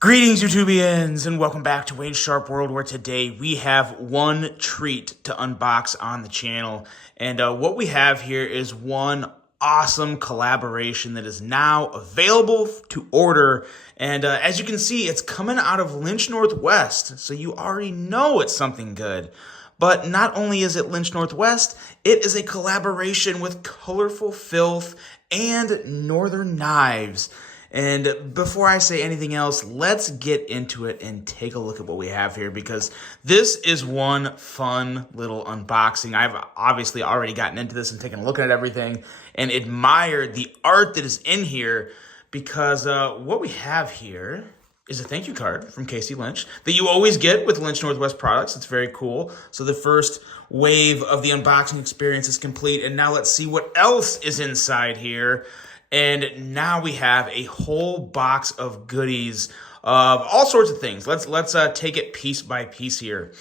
Greetings, YouTubians, and welcome back to Wayne's Sharp World, where today we have one treat to unbox on the channel. And what we have here is one awesome collaboration that is now available to order. And as you can see, it's coming out of Lynch Northwest, so you already know it's something good. But not only is it Lynch Northwest, it is a collaboration with ColorfulFilth and Northern Knives. And before I say anything else, let's get into it and take a look at what we have here, because this is one fun little unboxing. I've obviously already gotten into this and taken a look at everything and admired the art that is in here, because what we have here is a thank you card from Casey Lynch that you always get with Lynch Northwest products. It's very cool. So the first wave of the unboxing experience is complete, and now let's see what else is inside here. And now we have a whole box of goodies of all sorts of things. Let's take it piece by piece here.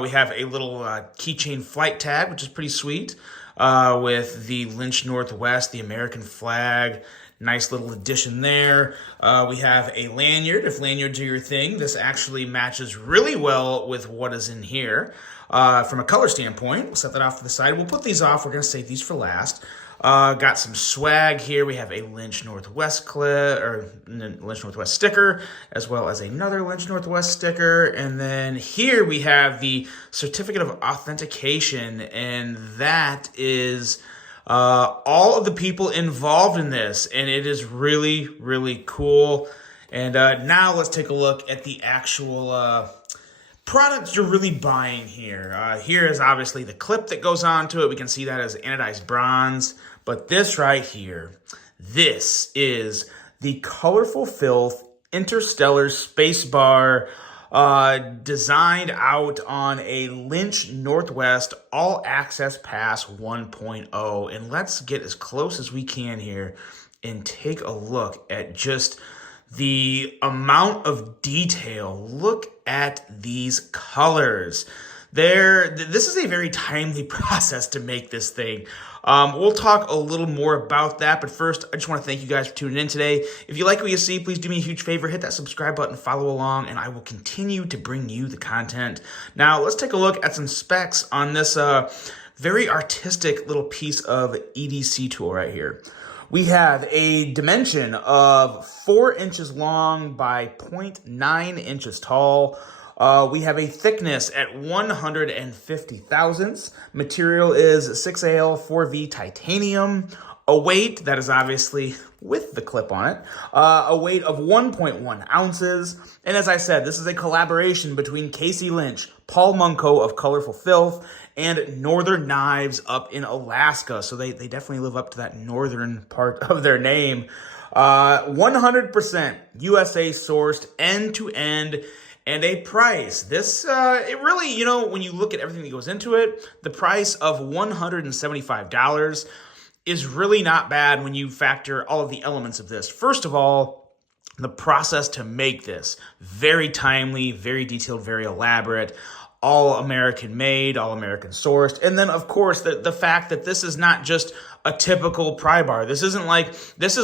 We have a little keychain flight tag, which is pretty sweet, with the Lynch Northwest, the American flag. Nice little addition there. We have a lanyard. If lanyards are your thing, this actually matches really well with what is in here. From a color standpoint, we'll set that off to the side. We'll put these off. We're going to save these for last. Got some swag here. We have a Lynch Northwest Lynch Northwest sticker, as well as another Lynch Northwest sticker. And then here we have the certificate of authentication, and that is all of the people involved in this, and it is really, really cool. And now let's take a look at the actual products you're really buying here. Here is obviously the clip that goes onto it. We can see that as anodized bronze. But this right here, this is the ColorfulFilth Interstellar spacebar, designed out on a Lynch Northwest All Access Pass 1.0. And let's get as close as we can here and take a look at just the amount of detail. Look at these colors. This is a very timely process to make this thing. We'll talk a little more about that, but first, I just want to thank you guys for tuning in today. If you like what you see, please do me a huge favor, hit that subscribe button, follow along, and I will continue to bring you the content. Now, let's take a look at some specs on this very artistic little piece of EDC tool right here. We have a dimension of 4 inches long by 0.9 inches tall. We have a thickness at 150 thousandths. Material is 6Al4V titanium. A weight, that is obviously with the clip on it, a weight of 1.1 ounces. And as I said, this is a collaboration between Casey Lynch, Paul Munko of ColorfulFilth, and Northern Knives up in Alaska. So they definitely live up to that northern part of their name. 100% USA sourced, end to end. And a price. This, it really, you know, when you look at everything that goes into it, the price of $175 is really not bad when you factor all of the elements of this. First of all, the process to make this, very timely, very detailed, very elaborate, all American made, all American sourced. And then, of course, the fact that this is not just a typical pry bar. This is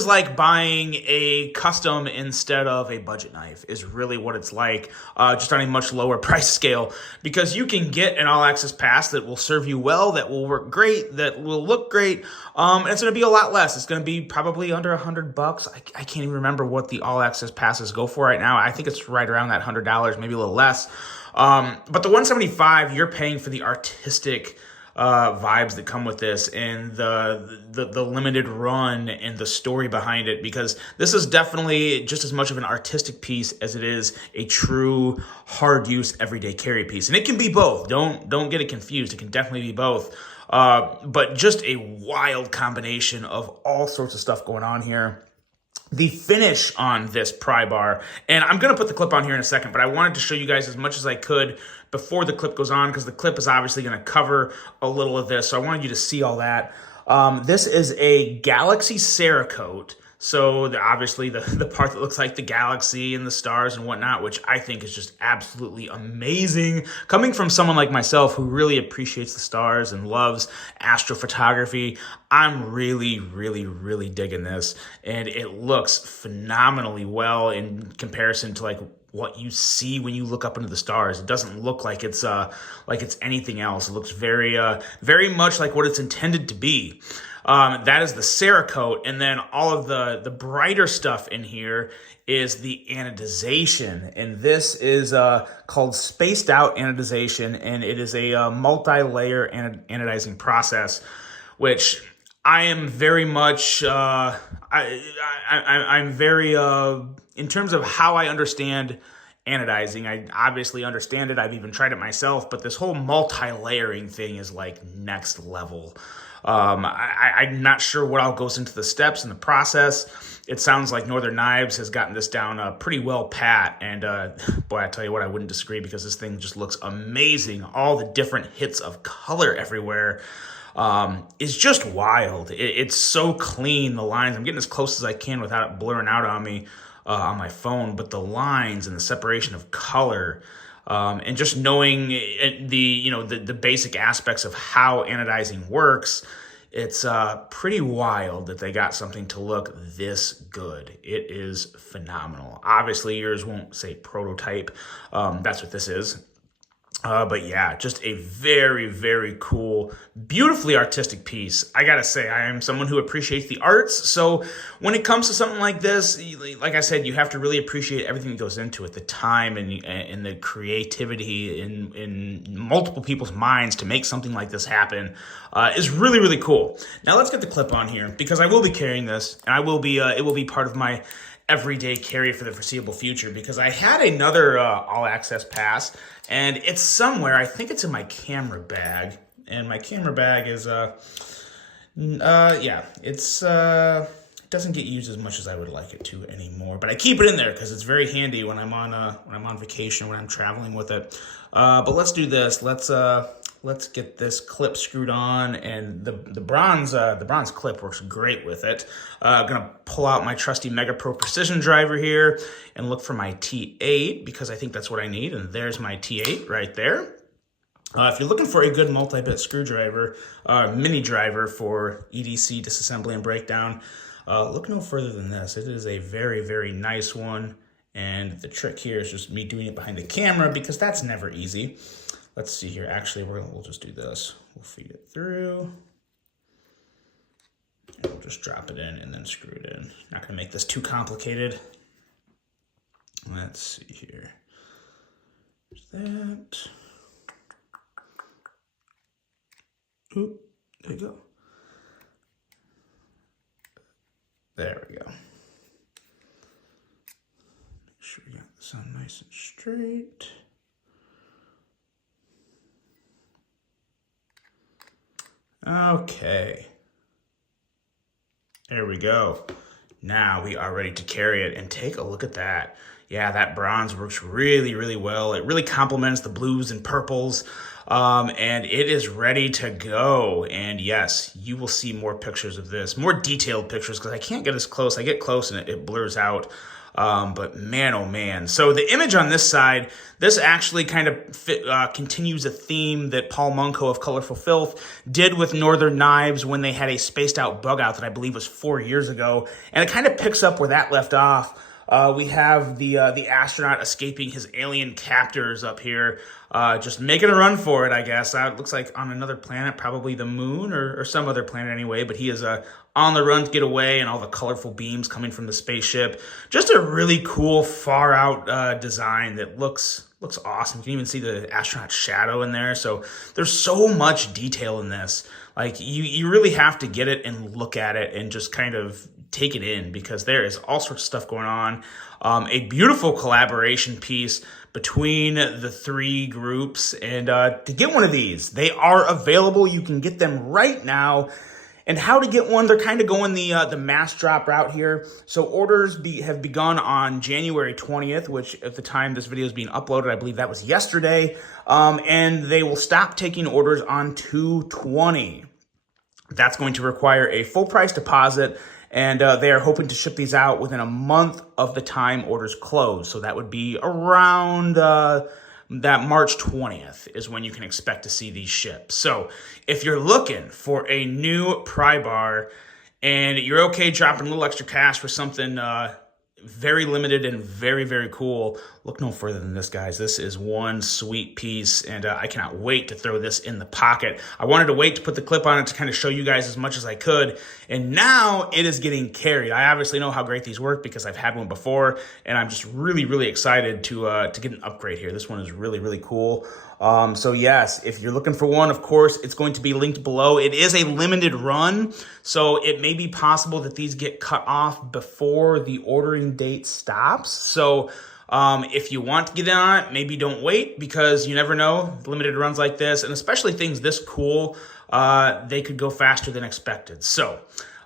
like buying a custom instead of a budget knife is really what it's like, just on a much lower price scale, because you can get an all access pass that will serve you well, that will work great, that will look great. And it's going to be a lot less. It's going to be probably under $100. I can't even remember what the all access passes go for right now. I think it's right around that $100, maybe a little less. But the $175, you're paying for the artistic vibes that come with this, and the limited run and the story behind it, because this is definitely just as much of an artistic piece as it is a true hard use everyday carry piece. And it can be both. Don't get it confused. It can definitely be both. But just a wild combination of all sorts of stuff going on here. The finish on this pry bar, and I'm going to put the clip on here in a second, but I wanted to show you guys as much as I could before the clip goes on, because the clip is obviously going to cover a little of this, so I wanted you to see all that. This is a Galaxy Cerakote So obviously the part that looks like the galaxy and the stars and whatnot, which I think is just absolutely amazing. Coming from someone like myself who really appreciates the stars and loves astrophotography, I'm really, really, really digging this. And it looks phenomenally well in comparison to like what you see when you look up into the stars. It doesn't look like it's anything else. It looks very much like what it's intended to be. That is the Cerakote, and then all of the brighter stuff in here is the anodization, and this is called spaced out anodization, and it is a multi-layer anodizing process, which I am very much I'm very in terms of how I understand anodizing. I obviously understand it. I've even tried it myself, but this whole multi-layering thing is like next level. I'm not sure what all goes into the steps in the process. It sounds like Northern Knives has gotten this down pretty well pat, and boy, I tell you what, I wouldn't disagree because this thing just looks amazing. All the different hits of color everywhere is just wild. It's so clean, the lines. I'm getting as close as I can without it blurring out on me on my phone, but the lines and the separation of color, and just knowing the basic aspects of how anodizing works, it's pretty wild that they got something to look this good. It is phenomenal. Obviously, yours won't say prototype. That's what this is. But yeah, just a very, very cool, beautifully artistic piece. I gotta say, I am someone who appreciates the arts. So when it comes to something like this, like I said, you have to really appreciate everything that goes into it, the time and the creativity in multiple people's minds to make something like this happen is really, really cool. Now let's get the clip on here because I will be carrying this, and it will be part of my everyday carry for the foreseeable future because I had another all access pass and it's somewhere. I think it's in my camera bag, and my camera bag is it doesn't get used as much as I would like it to anymore, but I keep it in there because it's very handy when I'm on vacation, when I'm traveling with it. But let's do this. Let's get this clip screwed on, and the bronze clip works great with it. Gonna pull out my trusty Mega Pro Precision driver here and look for my T8 because I think that's what I need, and there's my T8 right there. If you're looking for a good multi-bit screwdriver, mini driver for EDC disassembly and breakdown, look no further than this. It is a very, very nice one, and the trick here is just me doing it behind the camera because that's never easy. Let's see here. Actually, we'll just do this. We'll feed it through. And we'll just drop it in and then screw it in. Not going to make this too complicated. Let's see here. There's that. Oop, there you go. There we go. Make sure we got this on nice and straight. Okay, there we go. Now we are ready to carry it, and take a look at that. Yeah, that bronze works really, really well. It really complements the blues and purples, and it is ready to go. And yes, you will see more pictures of this, more detailed pictures, because I can't get as close. I get close and it blurs out. But man, oh man. So the image on this side, this actually kind of continues a theme that Paul Munko of ColorfulFilth did with Northern Knives when they had a spaced out bug out that I believe was 4 years ago. And it kind of picks up where that left off. We have the astronaut escaping his alien captors up here, just making a run for it, I guess. It looks like on another planet, probably the moon or some other planet anyway, but he is on the run to get away, and all the colorful beams coming from the spaceship. Just a really cool, far out design that looks awesome. You can even see the astronaut shadow in there. So there's so much detail in this. Like you really have to get it and look at it and just kind of take it in, because there is all sorts of stuff going on. A beautiful collaboration piece between the three groups, and to get one of these, they are available. You can get them right now. And how to get one, they're kind of going the mass drop route here. So orders have begun on January 20th, which at the time this video is being uploaded, I believe that was yesterday. And they will stop taking orders on 2/20. That's going to require a full price deposit And they are hoping to ship these out within a month of the time orders close. So that would be around that March 20th is when you can expect to see these ship. So if you're looking for a new pry bar and you're okay dropping a little extra cash for something very limited and very, very cool, look no further than this, guys. This is one sweet piece, and I cannot wait to throw this in the pocket. I wanted to wait to put the clip on it to kind of show you guys as much as I could, and now it is getting carried. I obviously know how great these work because I've had one before, and I'm just really, really excited to get an upgrade here. This one is really, really cool. So yes, if you're looking for one, of course, it's going to be linked below. It is a limited run, so it may be possible that these get cut off before the ordering date stops. So if you want to get in on it, maybe don't wait, because you never know. Limited runs like this, and especially things this cool, they could go faster than expected. So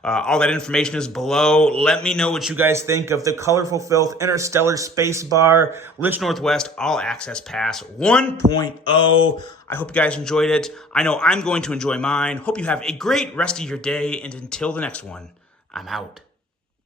all that information is below. Let me know what you guys think of the ColorfulFilth Interstellar Spacebar Lynch Northwest All Access Pass 1.0. I hope you guys enjoyed it. I know I'm going to enjoy mine. Hope you have a great rest of your day, and until the next one, I'm out.